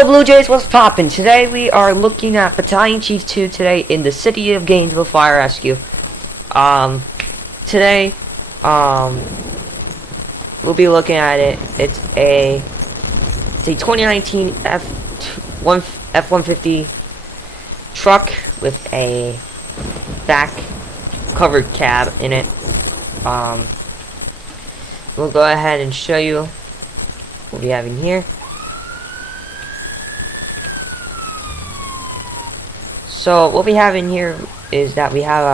Hello Blue Jays, what's poppin'? Today we are looking at Battalion Chief 2 today in the city of Gainesville Fire Rescue. Today, we'll be looking at it. It's a 2019 F-150 truck with a back covered cab in it. We'll go ahead and show you what we have in here. So what we have in here is that we have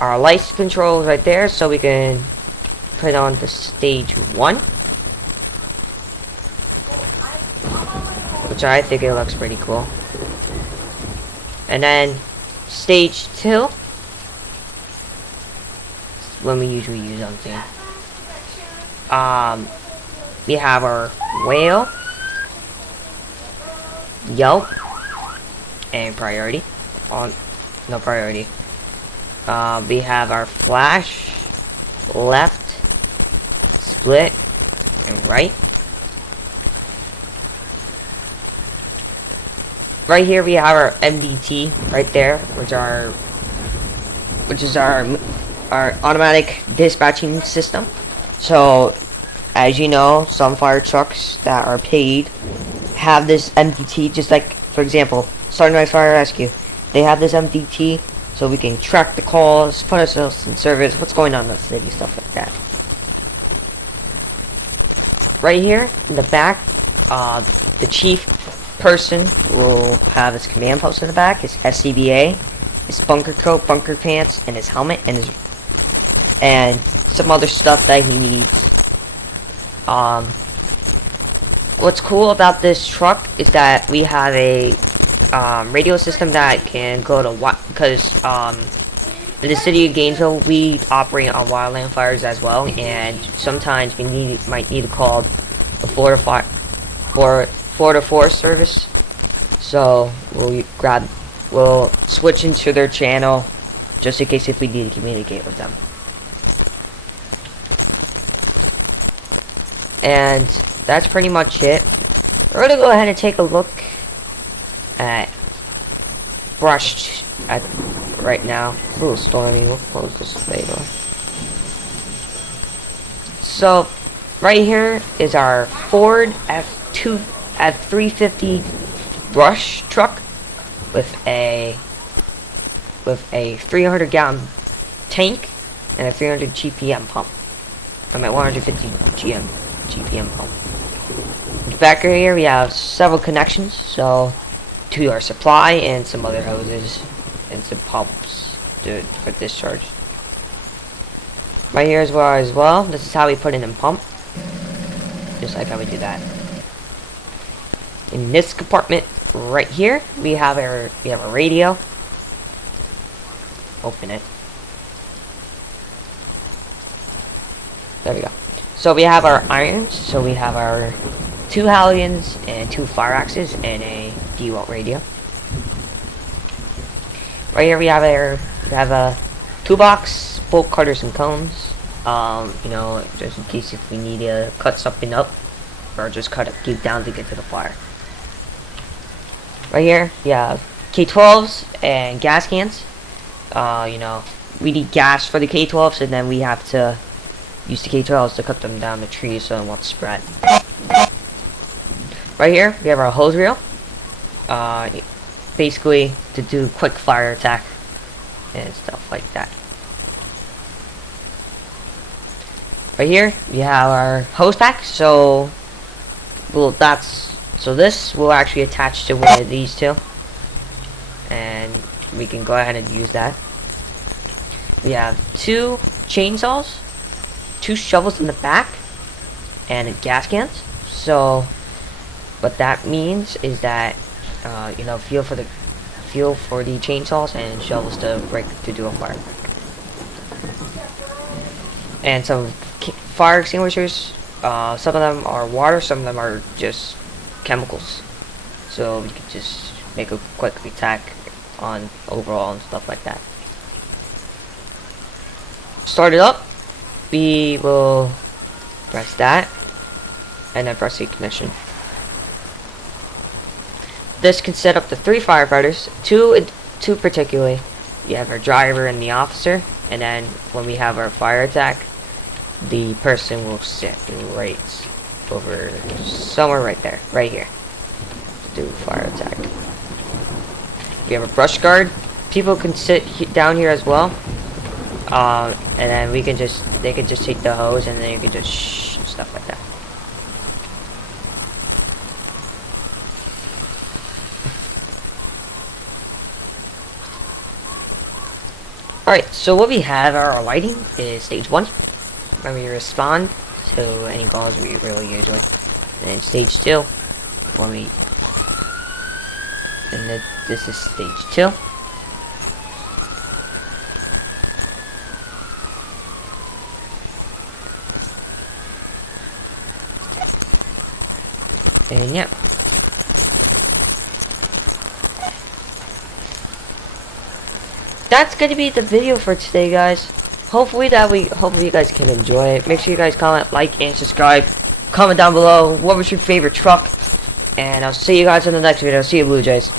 our lights controls right there, so we can put on the stage 1, which I think it looks pretty cool. And then stage 2, when we usually use something. We have our whale, yelp, and priority. No priority. We have our flash, left, split, and right. Right here we have our MDT right there, which is our automatic dispatching system. So, as you know, some fire trucks that are paid have this MDT, just like, for example, Sunrise Fire Rescue. They have this MDT, so we can track the calls, put ourselves in service, what's going on in the city, stuff like that. Right here in the back, the chief person will have his command post in the back, his SCBA, his bunker coat, bunker pants, and his helmet, and some other stuff that he needs. What's cool about this truck is that we have a radio system that can go to because in the city of Gainesville we operate on wildland fires as well, and sometimes we might need to call the Florida Forest Service. So we'll switch into their channel just in case if we need to communicate with them. And that's pretty much it. We're gonna go ahead and take a look at brushed right now. It's a little stormy. We'll close this later. So right here is our Ford F350 brush truck with a 300 gallon tank and a 300 GPM pump. I'm at 150 GPM pump. Back here we have several connections, so to our supply and some other hoses and some pumps for discharge. Right here as well, this is how we put it in pump, just like how we do that. In this compartment right here, we have a radio. Open it. There we go. So we have our irons. So we have our 2 Hallions and 2 fire axes and a DeWalt radio. Right here we have a toolbox, bolt cutters and cones. You know, just in case if we need to cut something up, or just cut it deep down to get to the fire. Right here we have K12s and gas cans. You know, we need gas for the K12s, and then we have to use the K12s to cut them down the trees so it won't spread. Right here we have our hose reel, basically to do quick fire attack and stuff like that. Right here we have our hose pack. So this will actually attach to one of these two, and we can go ahead and use that. We have 2 chainsaws, 2 shovels in the back, and gas cans. So what that means is that you know, feel for the chainsaws and shovels to do a fire. And some fire extinguishers. Some of them are water, some of them are just chemicals. So we can just make a quick attack on overall and stuff like that. Start it up. We will press that and then press ignition. this can set up to 3 firefighters, two particularly. You have our driver and the officer, and then when we have our fire attack, the person will sit right over somewhere right there, right here, to do fire attack. We have a brush guard. People can sit down here as well, and then they can just take the hose, and then you can just stuff like that. Alright, so what we have our lighting is stage 1, when we respond to any calls we really usually. And then stage 2, when we... And then this is stage 2. And yeah. That's gonna be the video for today, guys. Hopefully you guys can enjoy it. Make sure you guys comment, like, and subscribe. Comment down below what was your favorite truck, and I'll see you guys in the next video. See you, Blue Jays.